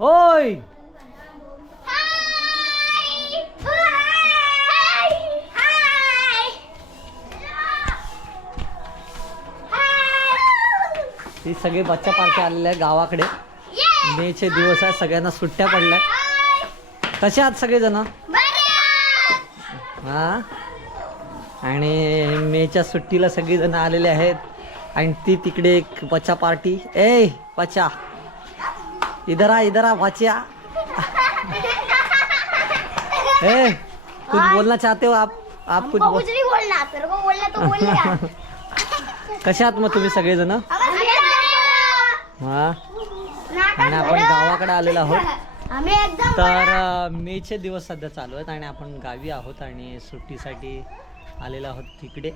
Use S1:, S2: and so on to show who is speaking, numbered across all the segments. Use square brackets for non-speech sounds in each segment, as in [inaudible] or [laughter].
S1: ओय हे सगळे बच्चा पार्टी आलेले आहे गावाकडे. मेचे दिवस आहे सगळ्यांना सुट्ट्या पडल्या कसे आहात सगळेजण? हा? आणि मेच्या सुट्टीला सगळेजण आलेले आहेत. आणि ती तिकडे एक बच्चा पार्टी. ए बच्चा. इधर आ इधर आ बच्चा [laughs] ए कुछ बोलना चाहते हो आप? आप कुछ बोल
S2: कुछ नहीं बोलना तेरे को बोलना तो बोल [laughs]
S1: कसे आहात मग तुम्ही सगळेजण? हा। आणि आपण गावाकडे आलेलो आहोत.
S2: आम्ही एकदम
S1: तर मेचे दिवस सध्या चालू आहेत आणि आपण गावी आहोत आणि सुट्टीसाठी आलेलो आहोत तिकडे.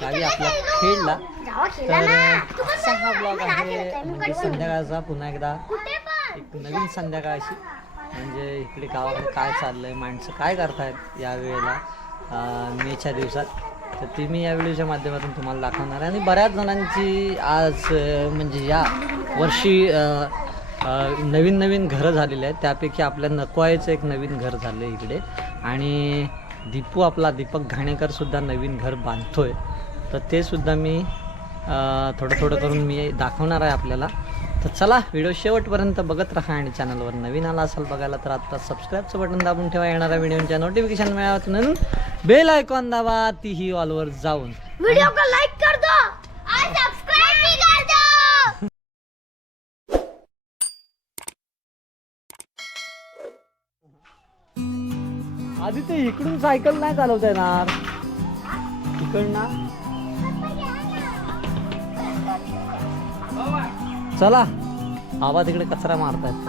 S1: गावी आपला खेळला. तर असा हा ब्लॉग आहे. म्हणजे संध्याकाळचा पुन्हा एकदा. एक नवीन संध्याकाळची. म्हणजे इकडे गावाकडे काय चाललं आहे माणसं काय करतायत या वेळेला मेच्या दिवसात. तर ती मी या व्हिडिओच्या माध्यमातून तुम्हाला दाखवणार आहे. आणि बऱ्याच जणांची आज म्हणजे या वर्षी नवीन नवीन घरं झालेली आहेत. त्यापैकी आपल्या नकवायचं एक नवीन घर झालं आहे इकडे. आणि दीपू आपला दीपक घाणेकरसुद्धा नवीन घर बांधतो आहे तर ते सुद्धा मी थोडं थोडं करून मी दाखवणार आहे आपल्याला. तर चला व्हिडिओ शेवटपर्यंत बघत राहा आणि चॅनलवर नवीन आला असाल बघायला तर आता सबस्क्राईबचं बटन दाबून ठेवा. येणाऱ्या व्हिडिओच्या नोटिफिकेशन मिळावं म्हणून बेल आयकॉन दाबा तीही ऑलवर जाऊन.
S2: वीडियो को लाइक कर दो और सब्सक्राइब भी कर दो.
S1: आधी ते इकडून सायकल नाही चालवता येणार. इकडनं. चला. आबा तिकडे कचरा मारतायत.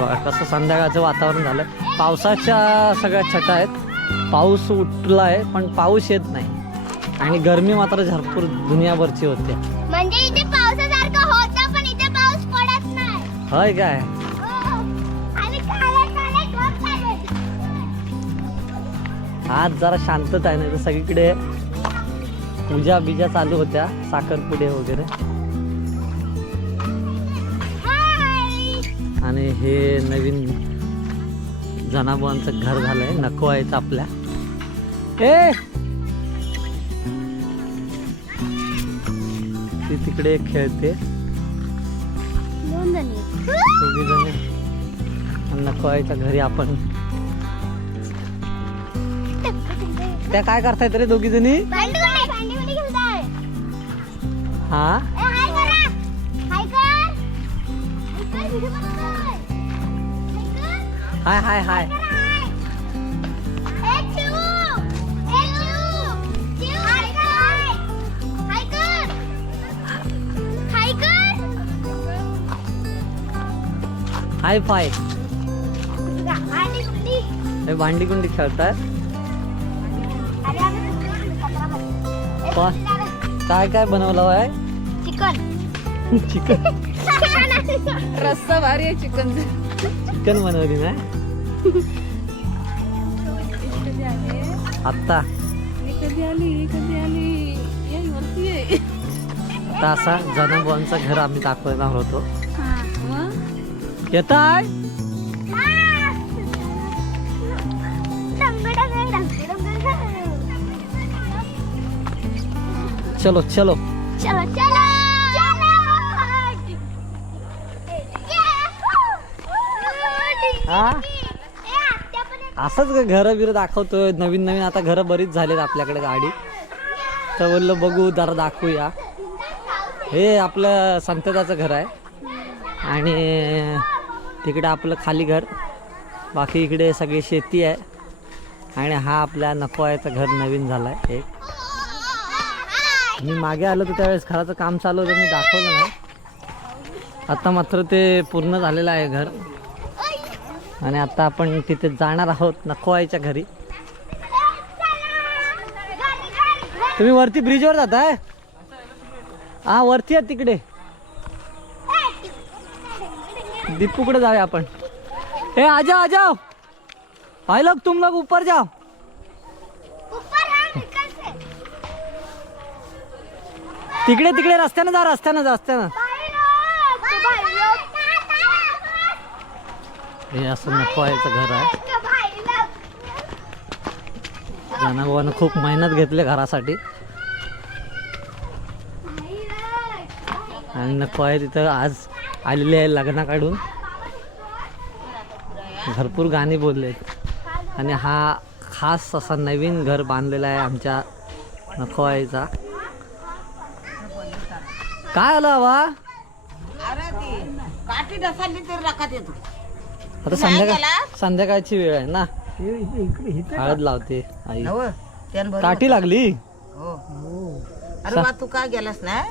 S2: बाबा
S1: कसं संध्याकाळचं वातावरण झालं. पावसाच्या सगळ्या छटा आहेत. पाऊस उठला आहे पण पाऊस येत नाही. आणि गरमी मात्र भरपूर दुनियाभरची होते.
S2: म्हणजे इथे पावसासारखं होतं पण इथे पाऊस पडत नाही.
S1: होय काय?
S2: हो.
S1: आज जरा शांतता आहे नाही तर सगळीकडे पूजा बिजा चालू होत्या साखरपुडे वगैरे. आणि हे नवीन जनाबांचं घर झालंय नको आहे आपल्या. ए! ती तिकडे खेळते. नको आईच्या घरी आपण. त्या काय करतायत रे दोघी जणी हा?
S2: हाय. हाय. हाय. हाय
S1: फाय.
S2: भांडी
S1: कुंडी खेळतायत काय काय बनवलं [laughs] आहे
S2: चिकन.
S1: चिकन.
S3: रस्सा भारी आहे चिकनचा
S1: चिकन बनवली ना?
S3: कधी आले
S1: आत्ता.
S3: मी कधी आली? कधी आली? ये वरती ये.
S1: आता असा जनाबांचं घर आम्ही दाखवणार होतो.
S3: हा. मग
S1: येत आहे चलो चलो.
S2: चलो चलो.
S1: हा? असंच घरं बिरं दाखवतोय? नवीन नवीन आता घरं बरीच झालीत आपल्याकडे गाडी. तर बोललो बघू जरा दाखवूया. हे आपलं संतदाचं घर आहे. आणि तिकडे आपलं खाली घर. बाकी इकडे सगळी शेती आहे. आणि हा आपल्या नकोयाचं घर नवीन झालं आहे एक. मी मागे आलो तर त्यावेळेस घराचं काम चालू होतं मी दाखवलं नाही. आता मात्र ते पूर्ण झालेलं आहे घर. आणि आता आपण तिथे जाणार आहोत नकोआईच्या घरी. तुम्ही वरती ब्रिजवर जाताय? हा वरती आहे तिकडे. दीपूकडे जाऊया आपण. ए आजा आजाओ आ जाओ. भाई लोग तुम लोग ऊपर जाओ. तिकडे तिकडे रस्त्यानं जा रस्त्यानं जा रस्त्यानं. हे असं नको घर आहे. जनाभावानं खूप मेहनत घेतली घरासाठी. आणि नको आहे तिथं आज आलेले आहे लग्न काढून. भरपूर गाणी बोललेत आणि हा खास असा नवीन घर बांधलेला आहे आमच्या नखवाईचा काय आलं हवा
S4: अरे ती काठी ढसाली तर राखात येतो.
S1: आता संध्याकाळ संध्याकाळची वेळ आहे ना. हळद लावते आई.
S4: नव त्यान बरोबर
S1: काठी लागली?
S4: हो. अरे बा तू काय गेलास ना?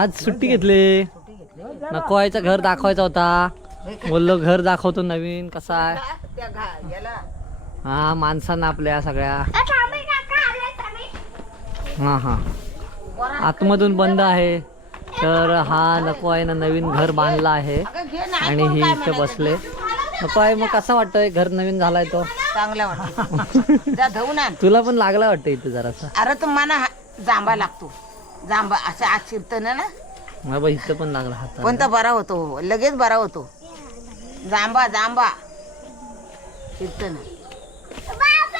S1: आज सुट्टी घेतली.
S4: सुट्टी घेतली.
S1: नकोवायचं घर दाखवायचा होता. बोललो घर दाखवतो नवीन कसा आहे?
S4: त्या घा याला.
S1: हा माणसांना आपल्या सगळ्या. हा हा. आतमधून बंद आहे. तर हा नको आहे ना नवीन घर बांधला आहे. आणि ही इथे बसले. नको आहे मग कसा वाटतोय घर नवीन झालाय तो?
S4: चांगला वाटत जा धुवून आण.
S1: तुला पण लागला वाटतं इथे जरासा?
S4: अरे तर मला हा- जांभा लागतो. जांभा असं आत शिरतं ना. ना
S1: मला बघ इथं पण लागला हात
S4: पण तर बरा होतो. लगेच बरा होतो. जांभा जांभा. शिरतं ना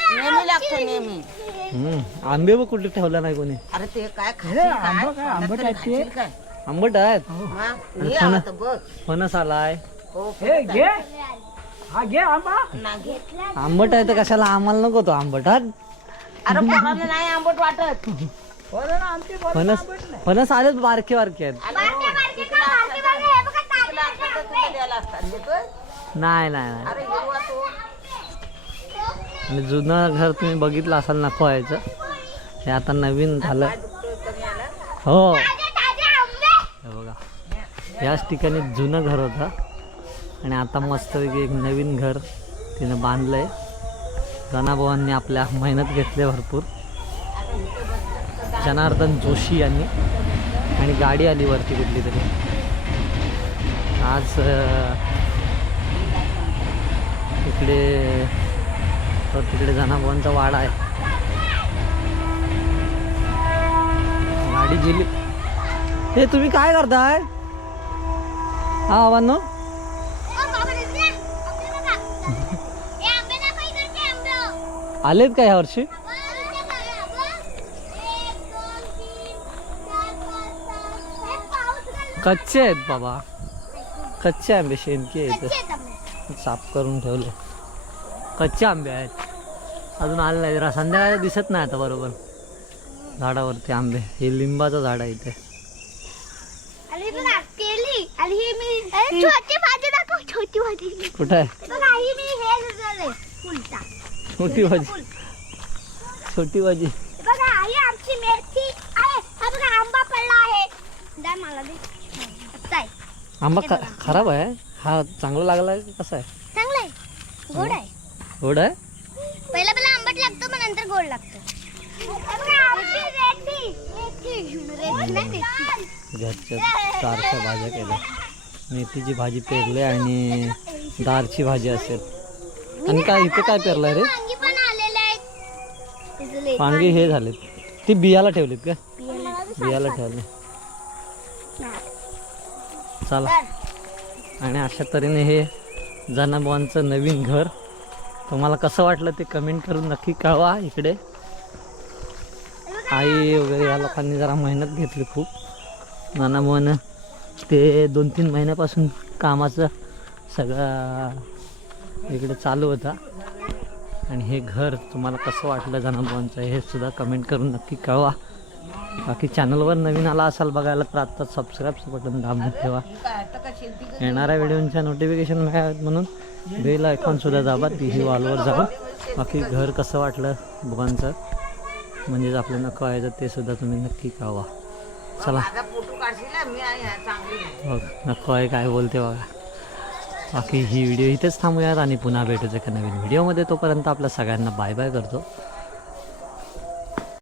S4: नेहमी लागतो नेहमी.
S1: आंबे बघ कुठे ठेवला नाही कोणी.
S4: अरे ते काय खाशील काय? आंबट खाशील काय?
S1: आंबट आहेत.
S4: मग ये आता बघ.
S1: फणस आलाय.
S4: हो ना घे.
S1: आंबट आहे तर कशाला आम्हाला नको तो आंबट हा
S4: अरे पोराला नाही आंबट वाटत.
S1: फणस फणस आलेच बारके बारके आहेत. नाही नाही नाही.
S4: अरे हिरवा तो.
S1: आणि जुनं घर तुम्ही बघितलं असाल नको व्हायचं हे आता नवीन झालं. हो. हे याच ठिकाणी जुनं घर होतं. आणि आता मस्तपैकी एक नवीन घर तिनं बांधलं आहे जनाभावांनी आपल्या मेहनत घेतली भरपूर. जनार्दन जोशी यांनी. आणि गाडी आली वरती कुठली तरी. आज तिकडे इकडे तर तिकडे जनाभावांचा वाडा आहे. गाडी गेली. हे तुम्ही काय करताय? हा आव्हानो आलेत का ह्या वर्षी? कच्चे आहेत बाबा. कच्चे आंबे शेणके आहेत. साफ करून ठेवले. कच्चे आंबे आहेत. अजून आले नाही जरा संध्याकाळी दिसत नाही आता बरोबर. झाडावरती आंबे. हे लिंबाचं झाड आहे इथे.
S2: आणि ही मी. छोटी भाजी दाखव छोटी भाजी.
S1: कुठं? आहे
S2: बघा ही मी हे
S1: मोठी भाजी. छोटी भाजी.
S2: बघा ही आमची मेथी. आहे हा बघा आंबा पडला आहे. द्या मला दे. आत्ता आहे
S1: आंबा ख- खराब आहे. हा चांगला लागला आहे कसा आहे?
S2: चांगला आहे. गोड आहे.
S1: गोड आहे?
S2: पहिला पहिला आंबट लागतो मग नंतर गोड लागतो हे बघा, आमची मेथी मेथी मेथी नाही मेथी
S1: घरच्या दारच्या भाज्या केल्या. मेथीची भाजी पेरली आणि दारची भाजी असेल. आणि काय इथे काय पेरलंय रे?
S2: वांगी
S1: हे झालेत. ती बियाला ठेवलीत का?
S2: बियाला.
S1: बियाला ठेवले. चला. आणि अशा तऱ्हेने हे जनाबांचं नवीन घर. तुम्हाला कसं वाटलं ते कमेंट करून नक्की कळवा इकडे. आई वगैरे या लोकांनी जरा मेहनत घेतली खूप. नानाभावानं ते दोन तीन महिन्यापासून कामाचं सगळं इकडे चालू होता. आणि हे घर तुम्हाला कसं वाटलं जनाबांचं हे सुद्धा कमेंट करून नक्की कळवा. बाकी चॅनलवर नवीन आला असाल बघायला तर आत्ता सबस्क्राईब बटन दाबून ठेवा. येणाऱ्या व्हिडिओच्या नोटिफिकेशन मिळावेत म्हणून बेल आयकॉनसुद्धा दाबा तीही वॉलवर जाऊन. बाकी घर कसं वाटलं भगवानचं म्हणजेच आपलं नको आहे ते सुद्धा तुम्ही नक्की कळवा. चला.
S4: आहे हा.
S1: बघ नको आहे काय बोलते बघा. बाकी ही व्हिडिओ इथेच थांबूयात आणि पुन्हा भेटूच एका नवीन व्हिडिओमध्ये. तोपर्यंत आपल्या सगळ्यांना बाय बाय करतो.